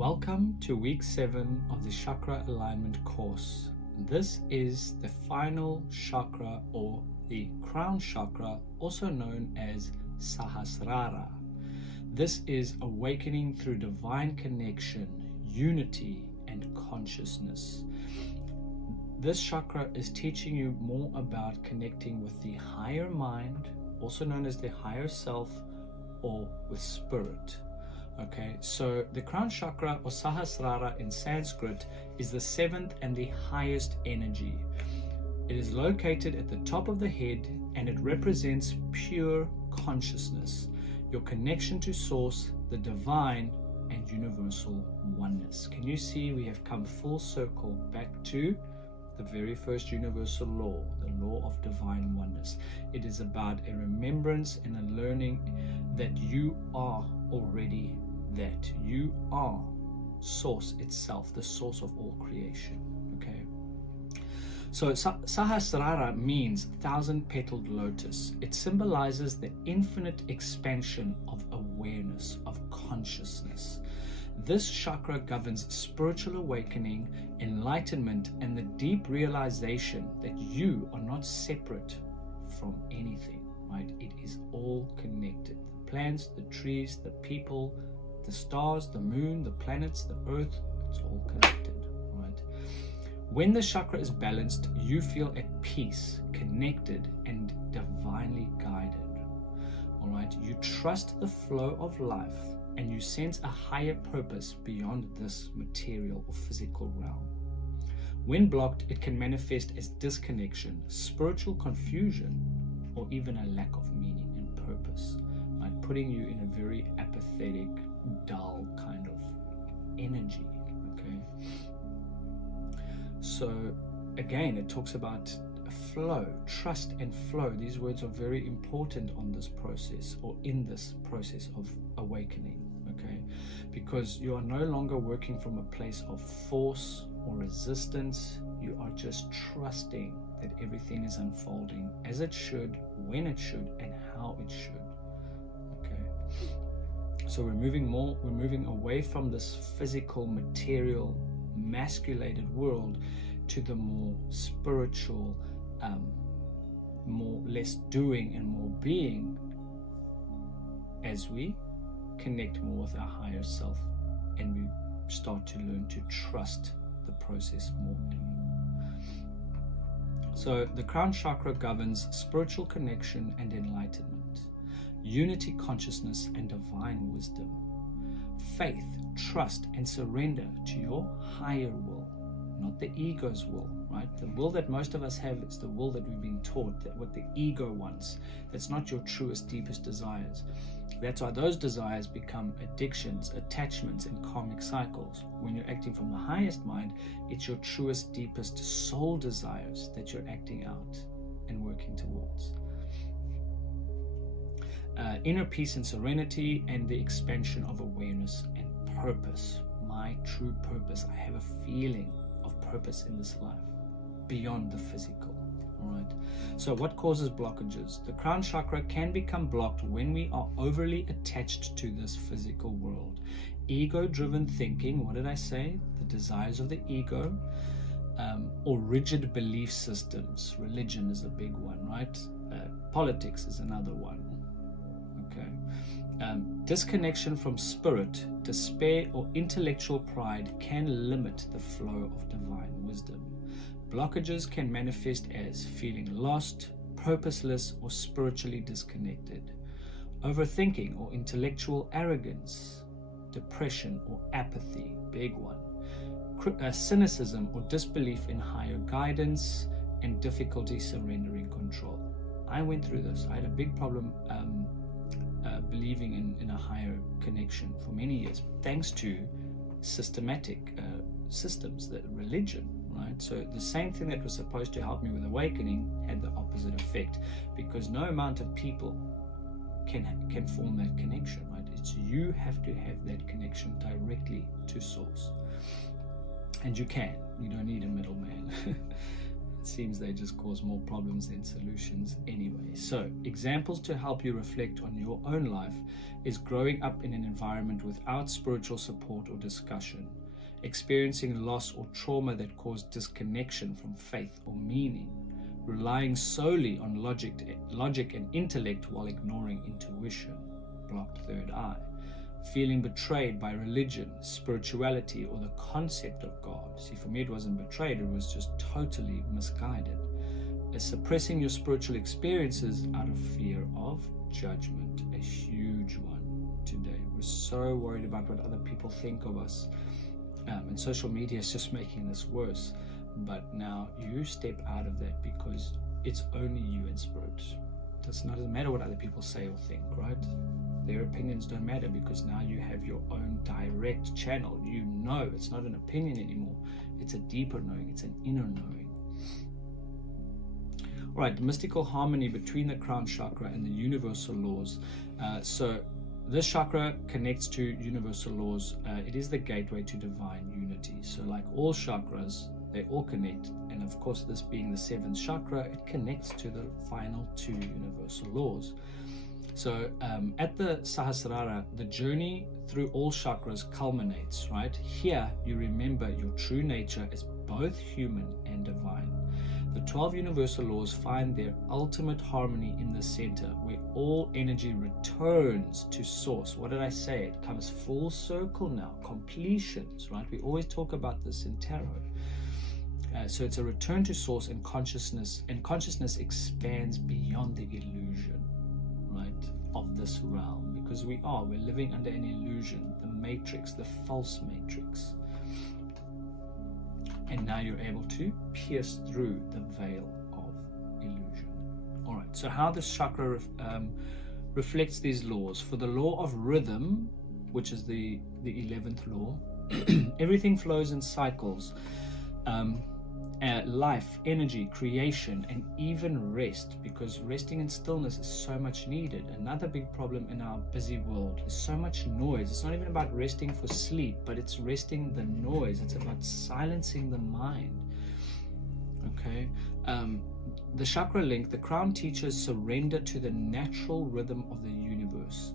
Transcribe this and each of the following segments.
Welcome to week 7 of the Chakra Alignment course. This is the final chakra, or the Crown Chakra, also known as Sahasrara. This is awakening through divine connection, unity, and consciousness. This chakra is teaching you more about connecting with the higher mind, also known as the higher self, or with spirit. Okay, so the Crown Chakra, or Sahasrara in Sanskrit, is the 7th and the highest energy. It is located at the top of the head and it represents pure consciousness, your connection to Source, the divine, and universal oneness. Can you see we have come full circle back to the very first universal law, the law of divine oneness? It is about a remembrance and a learning that you are already that. You are Source itself, the source of all creation. Okay. So Sahasrara means 1,000-petaled lotus. It symbolizes the infinite expansion of awareness, of consciousness. This chakra governs spiritual awakening, enlightenment, and the deep realization that you are not separate from anything, right? It is all connected. The plants, the trees, the people, the stars, the moon, the planets, the earth, it's all connected, right? When the chakra is balanced, you feel at peace, connected, and divinely guided, all right? You trust the flow of life and you sense a higher purpose beyond this material or physical realm. When blocked, it can manifest as disconnection, spiritual confusion, or even a lack of meaning and purpose, right? Putting you in a very apathetic, dull kind of energy. Okay, so again, it talks about flow, trust and flow. These words are very important on this process, or in this process of awakening. Okay, because you are no longer working from a place of force or resistance. You are just trusting that everything is unfolding as it should, when it should, and how it should. So we're moving away from this physical, material, masculated world to the more spiritual, less doing and more being, as we connect more with our higher self and we start to learn to trust the process more and more. So the Crown Chakra governs spiritual connection and enlightenment, unity, consciousness, and divine wisdom, faith, trust, and surrender to your higher will, not the ego's will, right? The will that most of us have is the will that we've been taught, that what the ego wants. That's not your truest, deepest desires. That's why those desires become addictions, attachments, and karmic cycles. When you're acting from the highest mind, it's your truest, deepest soul desires that you're acting out and working towards. Inner peace and serenity, and the expansion of awareness and purpose. My true purpose. I have a feeling of purpose in this life beyond the physical. All right. So what causes blockages? The Crown Chakra can become blocked when we are overly attached to this physical world. Ego-driven thinking, what did I say? The desires of the ego, or rigid belief systems. Religion is a big one, right? Politics is another one. Okay. Disconnection from spirit, despair, or intellectual pride can limit the flow of divine wisdom. Blockages can manifest as feeling lost, purposeless, or spiritually disconnected. Overthinking or intellectual arrogance, depression or apathy, big one. Cynicism or disbelief in higher guidance, and difficulty surrendering control. I went through this. I had a big problem believing in a higher connection for many years, thanks to systematic systems, that religion, right? So the same thing that was supposed to help me with awakening had the opposite effect, because no amount of people can form that connection, right? It's you have to have that connection directly to Source, and you don't need a middleman. It seems they just cause more problems than solutions anyway. So, examples to help you reflect on your own life is growing up in an environment without spiritual support or discussion, experiencing loss or trauma that caused disconnection from faith or meaning, relying solely on logic and intellect while ignoring intuition, blocked third eye, feeling betrayed by religion, spirituality, or the concept of God. See, for me, it wasn't betrayed, it was just totally misguided. Suppressing your spiritual experiences out of fear of judgment, a huge one today. We're so worried about what other people think of us, and social media is just making this worse. But now you step out of that, because it's only you in spirit. It doesn't matter what other people say or think, right? Their opinions don't matter, because now you have your own direct channel. You know, it's not an opinion anymore. It's a deeper knowing. It's an inner knowing. All right, the mystical harmony between the crown chakra and the universal laws. So this chakra connects to universal laws. It is the gateway to divine unity. So like all chakras, they all connect. And of course, this being the seventh chakra, it connects to the final two universal laws. So at the Sahasrara, the journey through all chakras culminates, right? Here you remember your true nature as both human and divine. The 12 universal laws find their ultimate harmony in the center, where all energy returns to source. What did I say? It comes full circle now, completions, right? We always talk about this in tarot. So it's a return to source and consciousness expands beyond the illusion, right, of this realm, because we're living under an illusion, the matrix, the false matrix. And now you're able to pierce through the veil of illusion. All right, so how this chakra reflects these laws. For the law of rhythm, which is the 11th law, everything flows in cycles. Life, energy, creation, and even rest, because resting in stillness is so much needed. Another big problem in our busy world is so much noise. It's not even about resting for sleep, but it's resting the noise. It's about silencing the mind. Okay, the chakra link, the crown teaches surrender to the natural rhythm of the universe.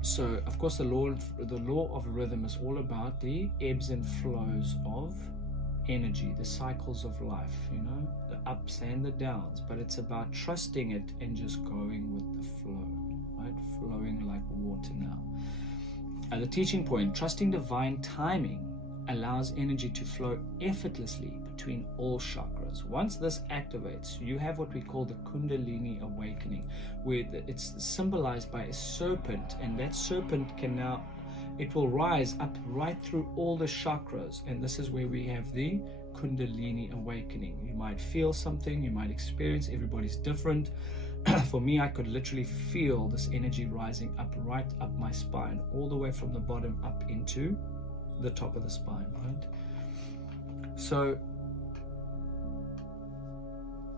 So, of course, the law of rhythm is all about the ebbs and flows of energy, the cycles of life, the ups and the downs. But it's about trusting it and just going with the flow, right? Flowing like water now. The teaching point, trusting divine timing allows energy to flow effortlessly between all chakras. Once this activates, you have what we call the Kundalini awakening, where it's symbolized by a serpent, and that serpent it will rise up right through all the chakras, and this is where we have the Kundalini awakening. You might feel something, you might experience, everybody's different. For me, I could literally feel this energy rising up, right up my spine, all the way from the bottom up into the top of the spine, right? So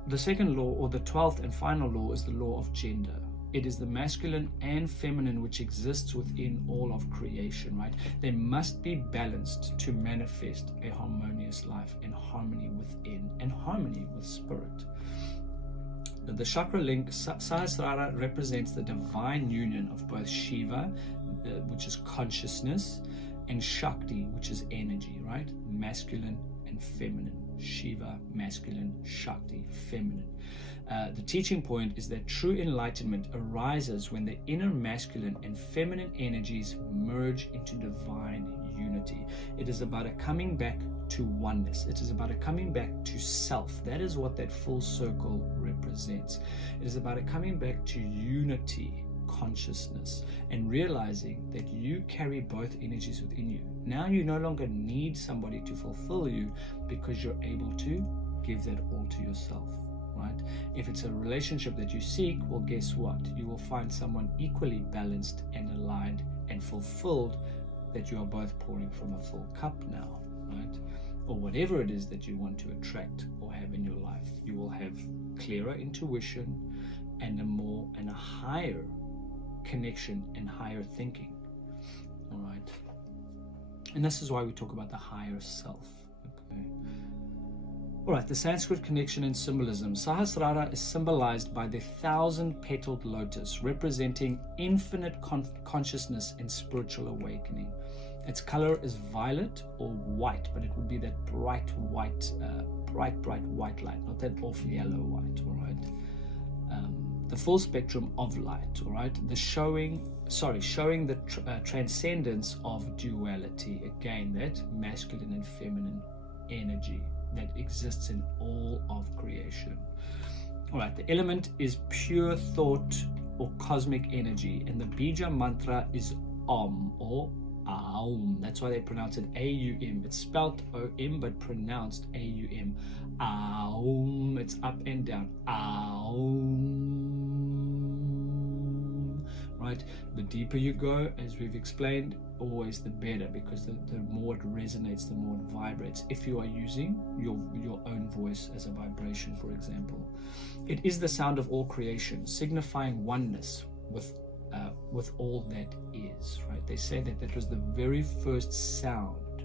the second law, or the 12th and final law, is the law of gender. It is the masculine and feminine which exists within all of creation, right? They must be balanced to manifest a harmonious life and harmony within and harmony with spirit. The chakra link, Sahasrara, represents the divine union of both Shiva, which is consciousness, and Shakti, which is energy, right? Masculine and feminine. Shiva, masculine, Shakti, feminine. The teaching point is that true enlightenment arises when the inner masculine and feminine energies merge into divine unity. It is about a coming back to oneness. It is about a coming back to self. That is what that full circle represents. It is about a coming back to unity, consciousness, and realizing that you carry both energies within you. Now you no longer need somebody to fulfill you, because you're able to give that all to yourself, right? If it's a relationship that you seek, well, guess what? You will find someone equally balanced and aligned and fulfilled, that you are both pouring from a full cup now, right? Or whatever it is that you want to attract or have in your life, you will have clearer intuition and a higher connection and higher thinking. All right, and this is why we talk about the higher self. All right, the Sanskrit connection and symbolism. Sahasrara is symbolized by the 1,000-petaled lotus, representing infinite consciousness and spiritual awakening. Its color is violet or white, but it would be that bright white, bright white light, not that off yellow white, all right? The full spectrum of light, all right? Showing the transcendence of duality. Again, that masculine and feminine energy that exists in all of creation. All right, the element is pure thought or cosmic energy, and the bija mantra is Om or Aum. That's why they pronounce it A-U-M. It's spelled O-M but pronounced A-U-M. Aum. It's up and down. Aum. Right? The deeper you go, as we've explained, always the better, because the more it resonates, the more it vibrates. If you are using your own voice as a vibration, for example. It is the sound of all creation, signifying oneness with all that is, right? They say that that was the very first sound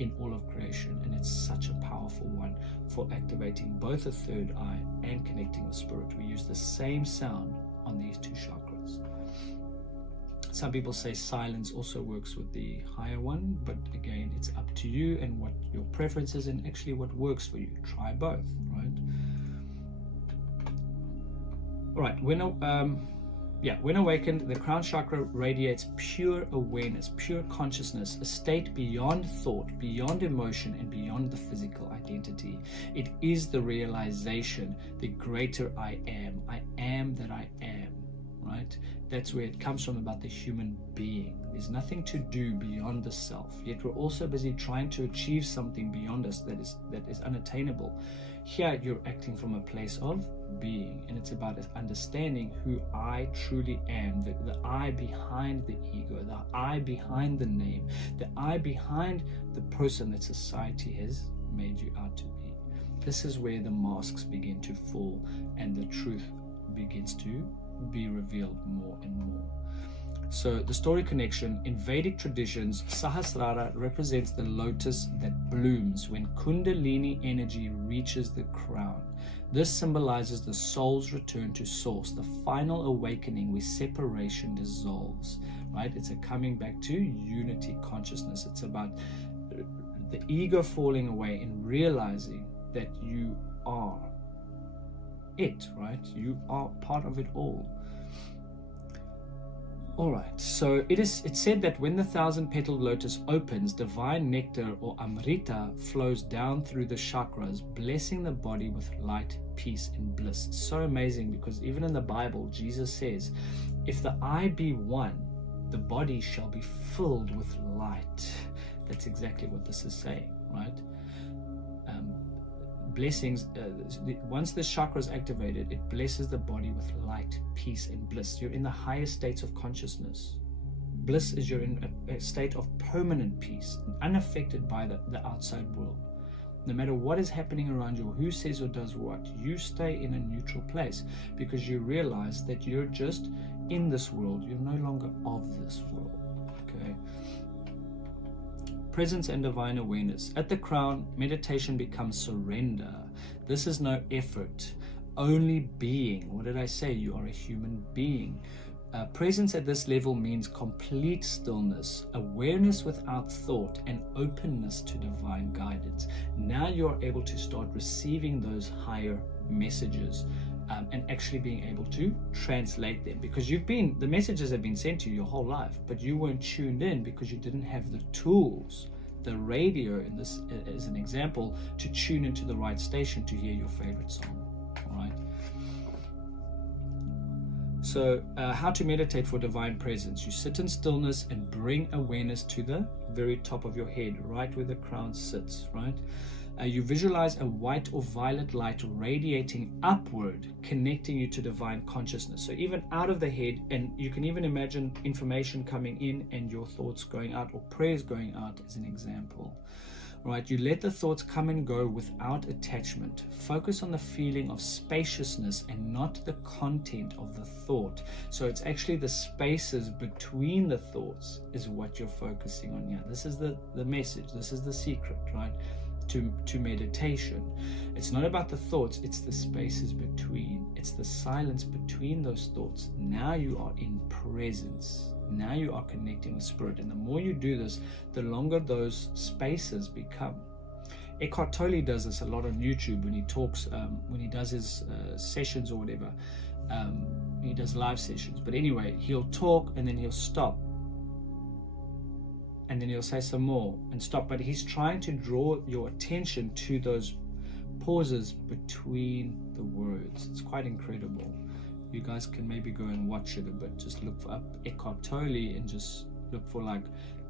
in all of creation, and it's such a powerful one for activating both the third eye and connecting with spirit. We use the same sound on these two chakras. Some people say silence also works with the higher one, but again, it's up to you and what your preference is and actually what works for you. Try both, right? All right, when awakened, the crown chakra radiates pure awareness, pure consciousness, a state beyond thought, beyond emotion, and beyond the physical identity. It is the realization, the greater I am that I am, right? That's where it comes from, about the human being. There's nothing to do beyond the self, yet we're also busy trying to achieve something beyond us that is unattainable. Here you're acting from a place of being, and it's about understanding who I truly am, the I behind the ego, the I behind the name, the I behind the person that society has made you out to be. This is where the masks begin to fall and the truth begins to be revealed more and more. So the story connection, in Vedic traditions, Sahasrara represents the lotus that blooms when Kundalini energy reaches the crown. This symbolizes the soul's return to source, the final awakening where separation dissolves, right? It's a coming back to unity consciousness. It's about the ego falling away and realizing that you are it, right? You are part of it all. All right, so it's said that when the 1,000-petaled lotus opens, divine nectar or amrita flows down through the chakras, blessing the body with light, peace, and bliss. It's so amazing, because even in the Bible, Jesus says, if the I be one, the body shall be filled with light. That's exactly what this is saying, right? Blessings, once the chakra is activated, it blesses the body with light, peace, and bliss. You're in the highest states of consciousness. Bliss is you're in a state of permanent peace, unaffected by the outside world. No matter what is happening around you, who says or does what, you stay in a neutral place, because you realize that you're just in this world. You're no longer of this world. Okay. Presence and divine awareness. At the crown, meditation becomes surrender. This is no effort, only being. What did I say? You are a human being. Presence at this level means complete stillness, awareness without thought, and openness to divine guidance. Now you are able to start receiving those higher messages and actually being able to translate them, because the messages have been sent to you your whole life, but you weren't tuned in because you didn't have the tools, the radio in this as an example, to tune into the right station to hear your favorite song. All right. So how to meditate for divine presence. You sit in stillness and bring awareness to the very top of your head, right where the crown sits, right? You visualize a white or violet light radiating upward, connecting you to divine consciousness. So even out of the head, and you can even imagine information coming in and your thoughts going out, or prayers going out as an example. Right? You let the thoughts come and go without attachment. Focus on the feeling of spaciousness and not the content of the thought. So it's actually the spaces between the thoughts is what you're focusing on here. This is the message. This is the secret, right? to meditation. It's not about the thoughts, it's the spaces between, it's the silence between those thoughts. Now you are in presence. Now you are connecting with spirit. And the more you do this, the longer those spaces become. Eckhart Tolle does this a lot on YouTube when he talks, when he does his sessions or whatever. He does live sessions. But anyway, he'll talk and then he'll stop. And then he'll say some more and stop. But he's trying to draw your attention to those pauses between the words. It's quite incredible. You guys can maybe go and watch it a bit. Just look up Eckhart Tolle and just look for like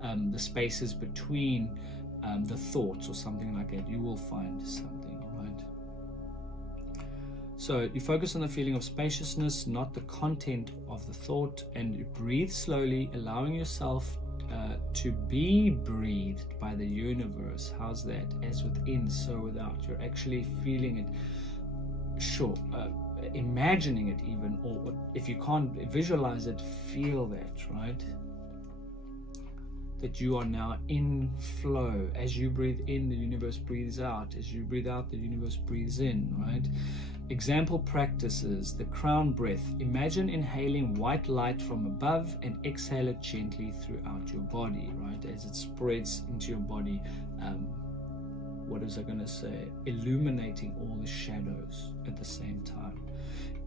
the spaces between the thoughts or something like that. You will find something, right? So you focus on the feeling of spaciousness, not the content of the thought, and you breathe slowly, allowing yourself to be breathed by the universe. How's that? As within, so without. You're actually feeling it. Sure. Imagining it even, or if you can't visualize it, feel that, right? That you are now in flow. As you breathe in, the universe breathes out. As you breathe out, the universe breathes in, right? Example practices: the crown breath. Imagine inhaling white light from above and exhale it gently throughout your body, right? As it spreads into your body. What was I going to say? Illuminating all the shadows at the same time.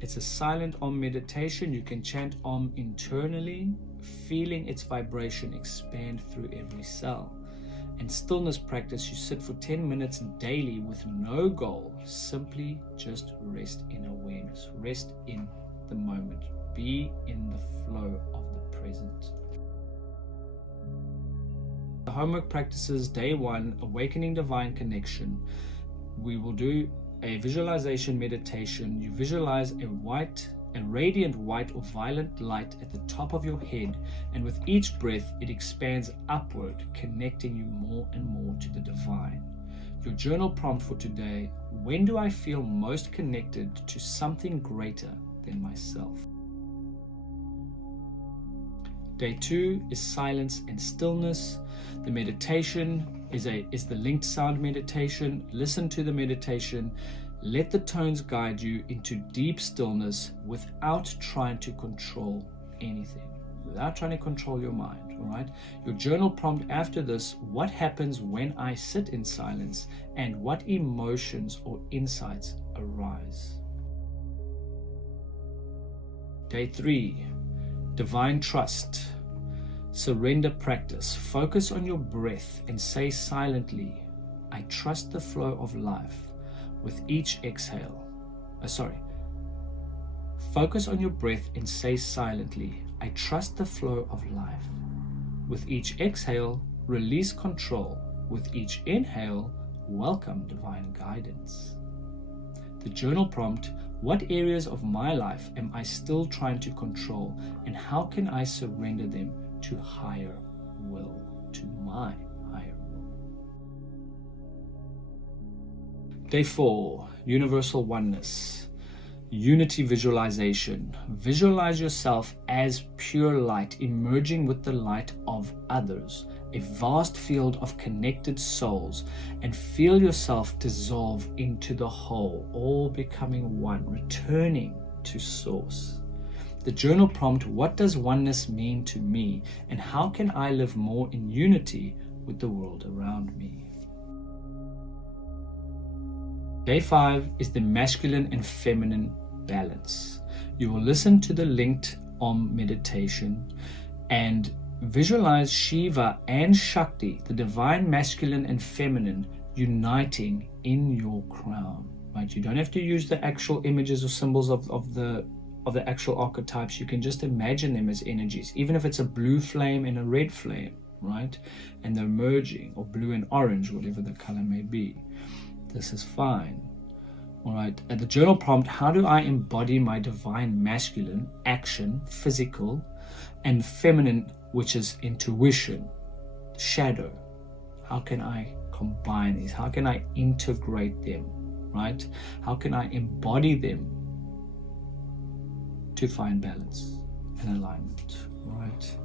It's a silent Om meditation. You can chant Om internally, feeling its vibration expand through every cell. And stillness practice, you sit for 10 minutes daily with no goal. Simply just rest in awareness. Rest in the moment. Be in the flow of the present. The homework practices, day 1, awakening divine connection. We will do a visualization meditation. You visualize a radiant white or violet light at the top of your head, and with each breath it expands upward, connecting you more and more to the divine. Your journal prompt for today: when do I feel most connected to something greater than myself? Day 2 is silence and stillness. The meditation is the linked sound meditation. Listen to the meditation. Let the tones guide you into deep stillness without trying to control anything, without trying to control your mind, all right? Your journal prompt after this: what happens when I sit in silence, and what emotions or insights arise? Day 3, divine trust. Surrender practice. Focus on your breath and say silently, I trust the flow of life. With each exhale. Focus on your breath and say silently, I trust the flow of life. With each exhale, release control. With each inhale, welcome divine guidance. The journal prompt: what areas of my life am I still trying to control, and how can I surrender them to higher will, to my higher will? Day 4, universal oneness. Unity visualization. Visualize yourself as pure light emerging with the light of others, a vast field of connected souls, and feel yourself dissolve into the whole, all becoming one, returning to source. The journal prompt: what does oneness mean to me, and how can I live more in unity with the world around me? Day 5 is the masculine and feminine balance. You will listen to the linked Om meditation and visualize Shiva and Shakti, the divine masculine and feminine, uniting in your crown. Right? You don't have to use the actual images or symbols of the actual archetypes. You can just imagine them as energies, even if it's a blue flame and a red flame, right? And they're merging, or blue and orange, whatever the color may be. This is fine. All right. At the journal prompt: how do I embody my divine masculine, action, physical, and feminine, which is intuition, shadow? How can I combine these? How can I integrate them, right? How can I embody them to find balance and alignment, right?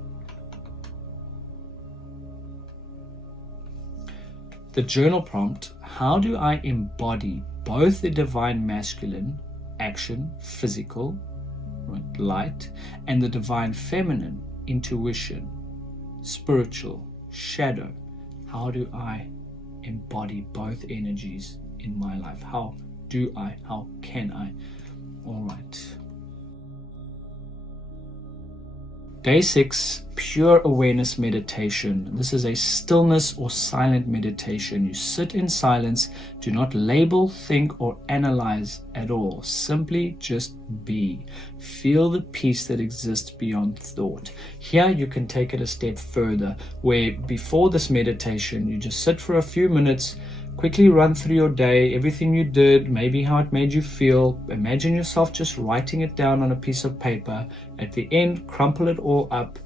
The journal prompt: how do I embody both the divine masculine, action, physical, right, light, and the divine feminine, intuition, spiritual, shadow? How do I embody both energies in my life? How do I? How can I? All right. Day 6, pure awareness meditation. This is a stillness or silent meditation. You sit in silence, do not label, think, or analyze at all. Simply just be. Feel the peace that exists beyond thought. Here you can take it a step further, where before this meditation, you just sit for a few minutes, quickly run through your day, everything you did, maybe how it made you feel. Imagine yourself just writing it down on a piece of paper. At the end, crumple it all up.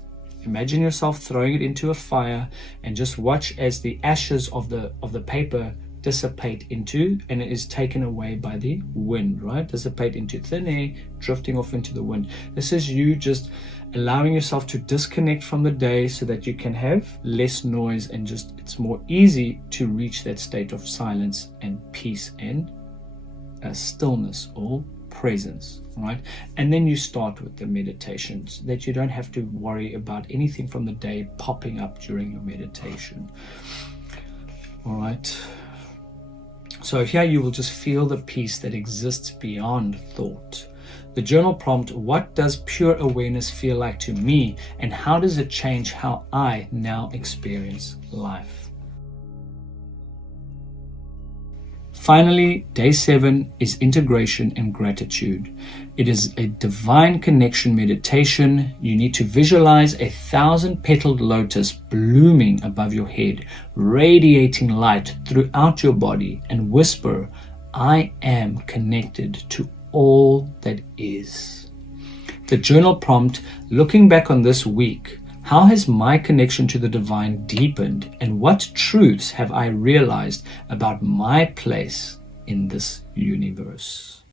Imagine yourself throwing it into a fire and just watch as the ashes of the paper dissipate into, and it is taken away by the wind, right? Dissipate into thin air, drifting off into the wind. This is you just allowing yourself to disconnect from the day so that you can have less noise and just it's more easy to reach that state of silence and peace and stillness or presence, right? And then you start with the meditations that you don't have to worry about anything from the day popping up during your meditation. All right. So here you will just feel the peace that exists beyond thought. The journal prompt: what does pure awareness feel like to me, and how does it change how I now experience life? Finally, day 7 is integration and gratitude. It is a divine connection meditation. You need to visualize a 1,000-petaled lotus blooming above your head, radiating light throughout your body, and whisper, I am connected to all that is. The journal prompt: looking back on this week, how has my connection to the divine deepened, and what truths have I realized about my place in this universe?